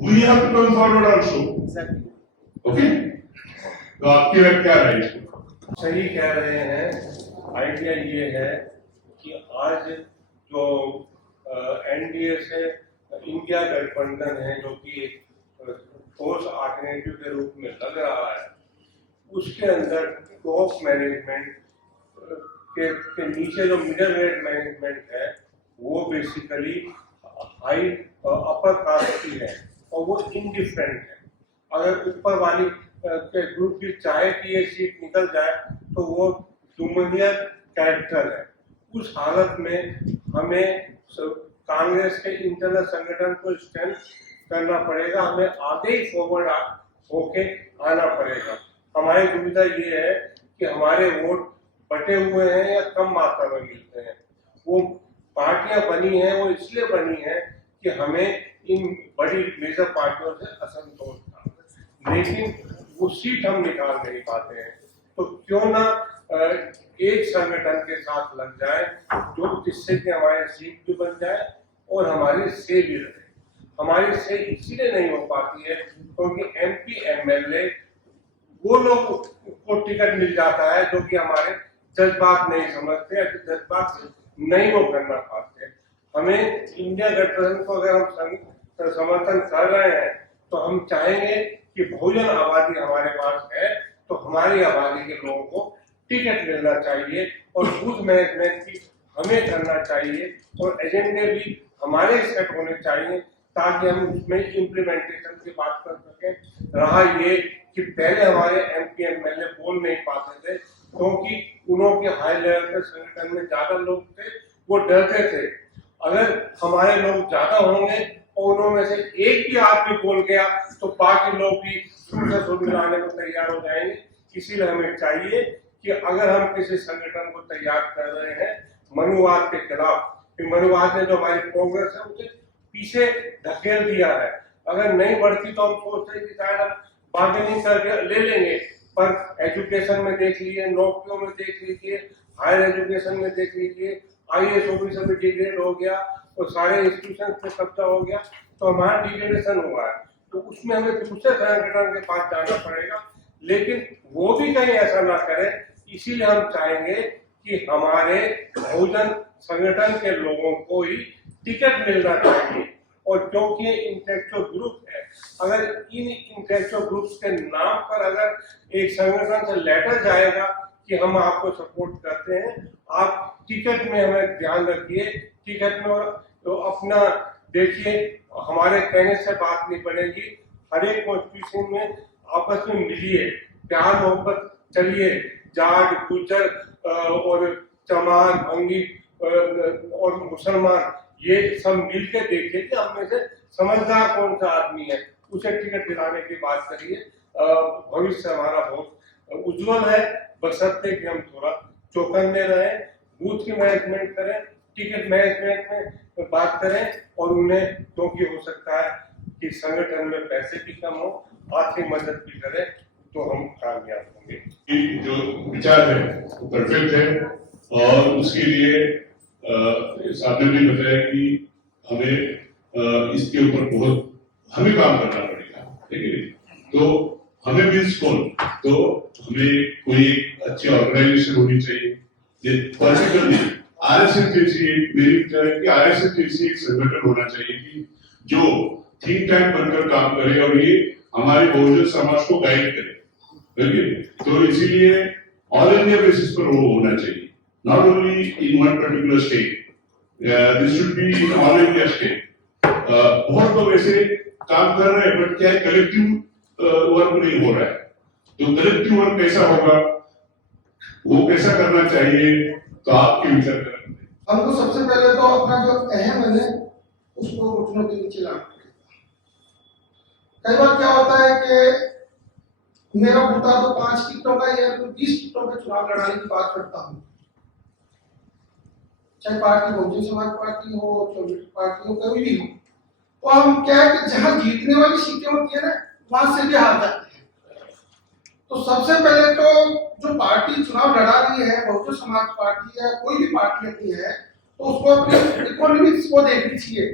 we have to come forward also. Exactly. Okay? तो आपकी राय क्या राय है? सही कह रहे हैं। आइडिया ये है कि आज जो एनडीए से इंडिया गठबंधन है, जो कि ठोस आल्टरनेटिव के रूप में लग रहा है, उसके अंदर टॉप मैनेजमेंट के नीचे जो मिडिल ग्रेड मैनेजमेंट है वो बेसिकली हाई अपर कास्ट की है और वो इंडिफरेंट है। अगर ऊपर वाली के ग्रुप की चाहे की ये सीट निकल जाए तो वो ह्यूमनियर कैरेक्टर है। उस हालत में हमें कांग्रेस के इंटरनल संगठन को स्ट्रेंथ करना पड़ेगा, हमें आगे ही फॉरवर्ड होके आना पड़ेगा। हमारी दुविधा ये है कि हमारे वोट बटे हुए हैं या कम मात्रा में मिलते हैं। वो पार्टियां बनी हैं वो इसलिए बनी हैं कि हमें इन बड़ी मेजर पार्टियों से असंतोष था, लेकिन वो सीट हम निकाल नहीं पाते हैं। तो क्यों ना एक संगठन के साथ लग जाए जो जिससे कि हमारी सीट भी बन जाए और हमारी से भी रहे। हमारी से इसीलिए नहीं हो पाती है क्योंकि एमपी एमएलए वो लोग को टिकट मिल जाता है जो कि हमारे जज्बात नहीं समझते या जज्बात नहीं वो करना पाते। हमें इंडिया गठबंधन को अगर हम समर्थन कर रहे हैं तो हम चाहेंगे कि बहुजन आबादी हमारे पास है तो हमारी आबादी के लोगों को टिकट मिलना चाहिए और बूथ मैनेजमेंट भी हमें करना चाहिए और एजेंडे भी हमारे सेट होने चाहिए ताकि हम उसमें इम्प्लीमेंटेशन की बात कर सकें। रहा ये कि पहले हमारे एमपी एमएलए बोल नहीं पाते थे क्योंकि उन्होंने हाई लेवल के संगठन में ज्यादा लोग थे, वो डरते थे। अगर हमारे लोग ज्यादा होंगे और उन्होंने से एक भी आदमी बोल गया तो बाकी लोग भी सुर से सुर मिलाने को तैयार हो जाएंगे। इसीलिए हमें चाहिए कि अगर हम किसी संगठन को तैयार कर रहे हैं मनुवाद के खिलाफ, मनुवाद ने जो हमारी प्रोग्रेस है उसे पीछे धकेल दिया है। अगर नहीं बढ़ती तो हम सोचते हैं कि शायद हम बार्गेनिंग करके ले लेंगे, पर एजुकेशन में देख लीजिए, नौकरियों में देख लीजिए, हायर एजुकेशन में देख लीजिए, आईएएस ऑफिसर में डिग्रेड हो गया और सारे इंस्टीट्यूशन पे कब्जा हो गया तो हमारा डिग्रेडेशन हुआ है। तो उसमें हमें दूसरे संगठन के पास जाना पड़ेगा, लेकिन वो भी कहीं ऐसा ना करे। इसीलिए हम चाहेंगे कि हमारे बहुजन संगठन के लोगों को ही टिकट मिलना चाहिए। और क्योंकि ये इंटेलेक्चुअल ग्रुप है, अगर इन इंटेलेक्चुअल ग्रुप्स के नाम पर अगर एक संगठन से लेटर जाएगा कि हम आपको सपोर्ट करते हैं, आप टिकट में हमें ध्यान रखिए, टिकट में तो अपना देखिए, हमारे कहने से बात नहीं बनेगी। हर एक कॉन्स्टिट्यूशन में आपस में मिलिए, प्यार मोहब्बत चलिए, जाट गुजर और चमार भंगी और मुसलमान ये सब मिलकर देखिए कि हम में से समझदार कौन सा आदमी है, उसे टिकट दिलाने की बात करिए। भविष्य हमारा बहुत उज्जवल है, बशर्ते कि हम थोड़ा चौकन्ने रहें, बूथ की मैनेजमेंट करें, टिकट मैनेजमेंट में बात करें और उन्हें, क्योंकि हो सकता है कि संगठन में पैसे भी कम हो, आर्थिक मदद भी करें तो हम कामयाब होंगे। जो विचार है वो परफेक्ट है और उसके लिए आपने भी बताया कि हमें इसके ऊपर बहुत हमें काम करना पड़ेगा, ठीक है। तो हमें भी कौन, तो हमें कोई अच्छी ऑर्गेनाइजेशन होनी चाहिए। पर्टिकुलरली आरएसएस जैसी, मेरी विचार है कि आरएसएस जैसी एक संगठन होना चाहिए कि जो थिंक टैंक बनकर काम करे और ये हमारे बहुजन समाज को गाइड करे, ठीक है। तो इसीलिए ऑल इंडिया बेसिस पर वो होना चाहिए, not only in one particular state. This should be in all India state. बहुत लोग ऐसे काम कर रहे हैं बट क्या कलेक्टिव वर्क नहीं हो रहा है। तो कलेक्टिव वर्क कैसा होगा, वो कैसा करना चाहिए, तो आपके विचार करें। हमको सबसे पहले तो अपना जो अहम है उसको घुटनों के नीचे लाना पड़ेगा। कई बार क्या होता है कि मेरा मुद्दा तो 5 टिकटों का या 20 टिकटों पे चुनाव लड़ाने की बात करता हूँ, चाहे पार्टी बहुजन समाज पार्टी हो, कम्युनिस्ट पार्टी हो, कोई भी हो। तो हम क्या है कि जहां जीतने वाली सीटें होती है ना, वहां से भी हार जाते हैं। तो सबसे पहले तो जो पार्टी चुनाव लड़ा रही है, बहुजन समाज पार्टी या कोई भी पार्टी अपनी है, तो उसको अपनी इकोनॉमिक्स को देखनी चाहिए।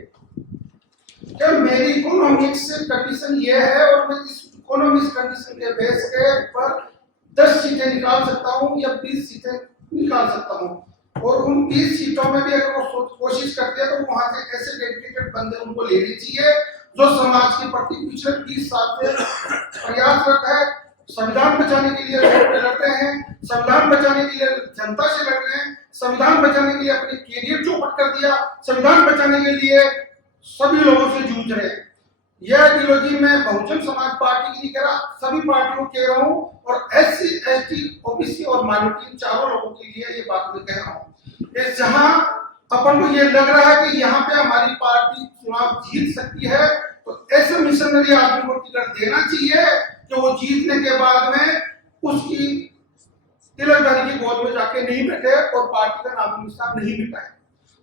कि मेरी इकोनॉमिक्स कंडीशन ये है और मैं इस इकोनॉमिक्स कंडीशन के बेस के ऊपर 10 सीटें निकाल सकता हूँ या 20 सीटें निकाल सकता हूँ। और उन 20 सीटों में भी अगर वो कोशिश करते हैं तो वहां से ऐसे डेडिकेटेड बंदे उनको लेने चाहिए जो समाज के प्रति पिछले 20 साल से प्रयासरत है, संविधान बचाने के लिए लड़ते हैं, संविधान बचाने के लिए जनता से लड़ रहे हैं, संविधान बचाने के लिए अपने कैरियर चौपट कर दिया, संविधान बचाने के लिए सभी लोगों से जूझ रहे हैं। यह आइडियोलॉजी मैं बहुजन समाज पार्टी की नहीं कह रहा, सभी पार्टियों कह रहा हूँ और SC, ST, OBC और माइनॉरिटी चारों लोगों के लिए ये बात मैं कह रहा हूँ। जहां अपन को ये लग रहा है कि यहाँ पे हमारी पार्टी चुनाव जीत सकती है तो ऐसे मिशनरी आदमी को टिकट देना चाहिए कि वो जीतने के बाद में उसकी तिलकदारी की गोद में जाके नहीं बैठे और पार्टी का नाम निशान नहीं मिटाए।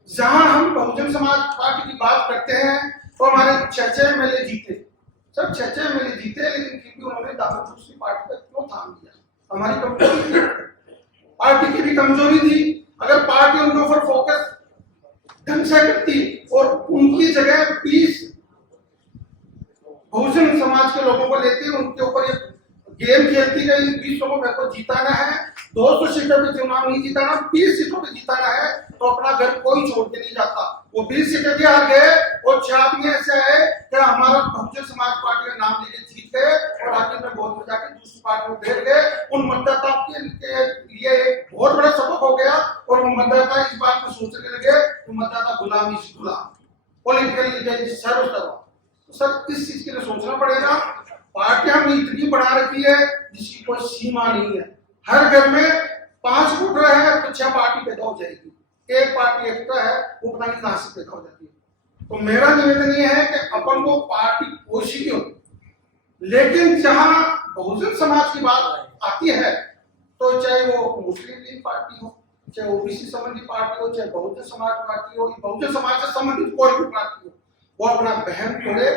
जहां हम बहुजन समाज पार्टी की बात करते हैं तो हमारे 6 MLA जीते, सब 6 MLA जीते, लेकिन फिर भी उन्होंने दूसरी पार्टी का क्यों थाम दिया? हमारी कमजोरी थी, पार्टी की भी कमजोरी थी। अगर पार्टी उनके ऊपर फोकस ढंग से करती और उनकी जगह 20 बहुजन समाज के लोगों को लेती, उनके ऊपर ये गेम खेलती गई, 20 लोगों मेरे को जिताना है, 200 सीटों पे चुनाव नहीं जिताना, 20 सीटों पे जिताना है, तो अपना घर कोई छोड़ के नहीं जाता। वो 20 सीटें भी हार गए और 4 में ऐसा है कि हमारा बहुजन समाज पार्टी का नाम लेके जीत गए और आखिर में वोट में जाके दूसरी पार्टी में बैठ गए। उन मतदाताओं के लिए एक बहुत बड़ा सबक हो गया और वो मतदाता इस बात में सोचने लगे कि मतदाता गुलामी से गुलाम, पॉलिटिकल सर्व। सर इस चीज के लिए सोचना पड़ेगा। पार्टी हमने इतनी बढ़ा रखी है जिसकी कोई सीमा नहीं है। हर घर में 5 वोटर है तो 6 पार्टी पैदा हो जाएगी, एक पार्टी एक्स्ट्रा है वो पता नहीं कहां से पैदा हो जाती है। तो मेरा निवेदन ये है कि अपन को पार्टी कोई सी भी हो, लेकिन जहां बहुजन समाज की बात आती है तो चाहे वो मुस्लिम लीग पार्टी हो, चाहे OBC संबंधी पार्टी हो, चाहे बहुजन समाज पार्टी हो, बहुजन समाज से संबंधित कोई भी पार्टी हो, वो अपना बहम तोड़े,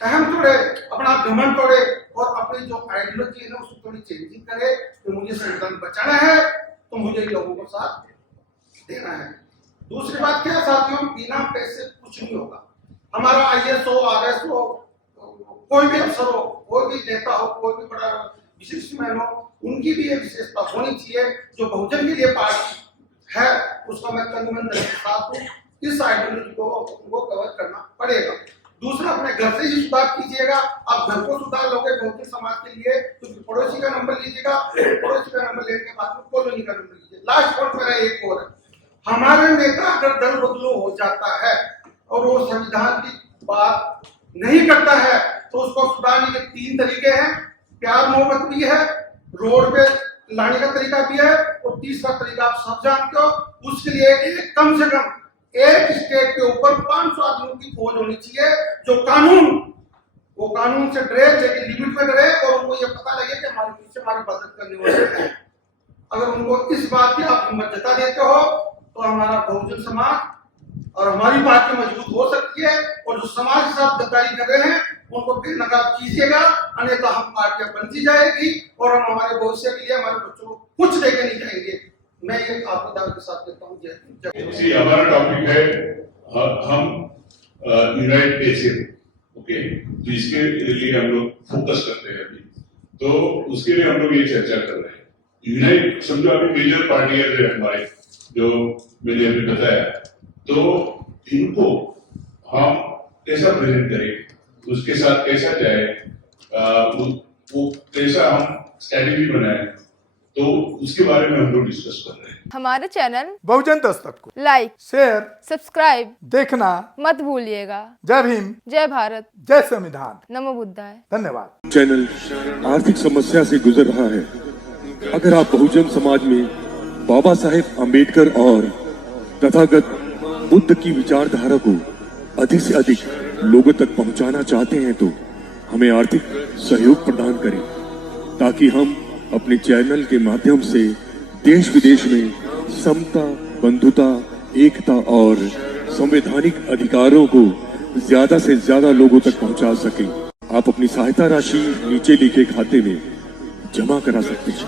अहम तोड़े, अपना घमंड तोड़े और अपनी जो आइडियोलॉजी है ना उसको थोड़ी चेंजिंग करे कि मुझे संविधान बचाना है तो मुझे लोगों को साथ देना है। दूसरी बात क्या साथियों, बिना पैसे कुछ नहीं होगा। हमारा IAS हो, RS हो, कोई भी अफसर हो, कोई भी नेता हो, कोई भी बड़ा बिजनेसमैन हो, उनकी भी एक विशेषता होनी चाहिए जो बहुजन के लिए पार्टी है उसका मैं तन के साथ हूँ। इस आइडियोलॉजी को कवर करना पड़ेगा। दूसरा, अपने घर से ही सुधार कीजिएगा। आप घर को सुधार लोगे बहुजन समाज के लिए तो पड़ोसी का नंबर लीजिएगा, पड़ोसी का नंबर लेने के बाद में कॉलोनी का नंबर लीजिए। लास्ट पॉइंट मेरा एक और है, हमारे नेता अगर दल बदलू हो जाता है और वो संविधान की बात नहीं करता है तो उसको सुधारने के 3 तरीके हैं। प्यार मोहब्बत भी है, रोड पे लाने का तरीका भी है और तीसरा तरीका आप सब जानते हो, उसके लिए कम से कम एक स्टेट के ऊपर 500 आदमियों की फौज होनी चाहिए जो कानून से डरे, लेकिन लिमिट में डरे और उनको ये पता लगे कि हमारे पीछे हमारी मदद करने वाले हैं। अगर उनको इस बात की आप हिम्मत जता देते हो तो हमारा बहुजन समाज और हमारी पार्टी मजबूत हो सकती है। और जो समाज के साथ गद्दारी कर रहे हैं उनको बेनकाब कीजिएगा, अन्यथा हम पार्टियां बनती जाएगी और हम हमारे भविष्य के लिए हमारे बच्चों को कुछ देके नहीं जाएंगे। मैं ये आपके दावे के साथ कहता हूँ। जय। हमारा टॉपिक है हम यूनाइट कैसे, ओके, तो इसके लिए हम लोग फोकस करते हैं अभी। तो उसके लिए हम लोग ये चर्चा कर रहे हैं। यूनाइट समझो अभी मेजर पार्टियां जो हमारे जो मैंने अभी बताया, तो इनको हम कैसा प्रेजेंट करें, उसके साथ कैसा जाए, वो कैसा हम स्ट्रेटेजी बनाए, तो उसके बारे में हम लोग डिस्कस कर रहे हैं। हमारे चैनल बहुजन दस्तक को लाइक, शेयर, सब्सक्राइब देखना मत भूलिएगा। जय भीम, जय भारत, जय संविधान, नमो बुद्धाय। धन्यवाद। चैनल आर्थिक समस्या से गुजर रहा है। अगर आप बहुजन समाज में बाबा साहेब अम्बेडकर और तथागत बुद्ध की विचारधारा को अधिक से अधिक लोगों तक पहुंचाना चाहते हैं तो हमें आर्थिक सहयोग प्रदान करें, ताकि हम अपने चैनल के माध्यम से देश विदेश में समता, बंधुता, एकता और संवैधानिक अधिकारों को ज्यादा से ज्यादा लोगों तक पहुंचा सकें। आप अपनी सहायता राशि नीचे लिखे खाते में जमा करा सकते हैं।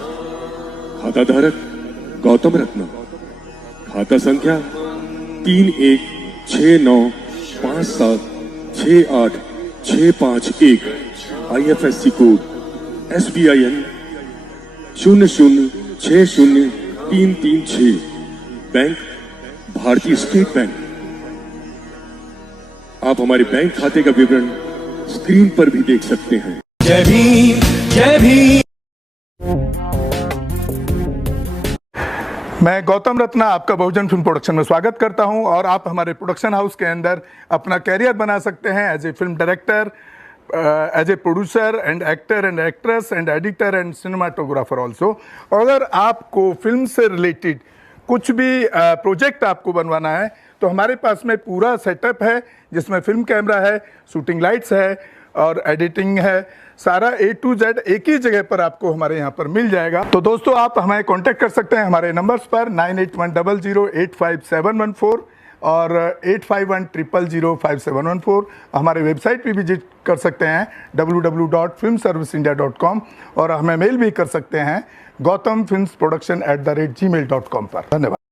खाता धारक गौतम रत्न, खाता संख्या 316957 68651, IFSC कोड SBIN 0060336, बैंक भारतीय स्टेट बैंक। आप हमारे बैंक खाते का विवरण स्क्रीन पर भी देख सकते हैं। जय भीम, जय भीम। मैं गौतम रत्ना आपका बहुजन फिल्म प्रोडक्शन में स्वागत करता हूं और आप हमारे प्रोडक्शन हाउस के अंदर अपना कैरियर बना सकते हैं as a film director, as a producer and actor and actress and editor and cinematographer also. अगर आपको फिल्म से रिलेटेड कुछ भी प्रोजेक्ट आपको बनवाना है तो हमारे पास में पूरा सेटअप है, जिसमें फिल्म कैमरा है, शूटिंग लाइट्स है और एडिटिंग है। सारा A to Z एक ही जगह पर आपको हमारे यहाँ पर मिल जाएगा। तो दोस्तों आप हमें कांटेक्ट कर सकते हैं हमारे नंबर्स पर 9810085714 और 8510005714। हमारे वेबसाइट पे विजिट कर सकते हैं www.filmserviceindia.com और हमें मेल भी कर सकते हैं gautamfilmsproduction@gmail.com पर। धन्यवाद।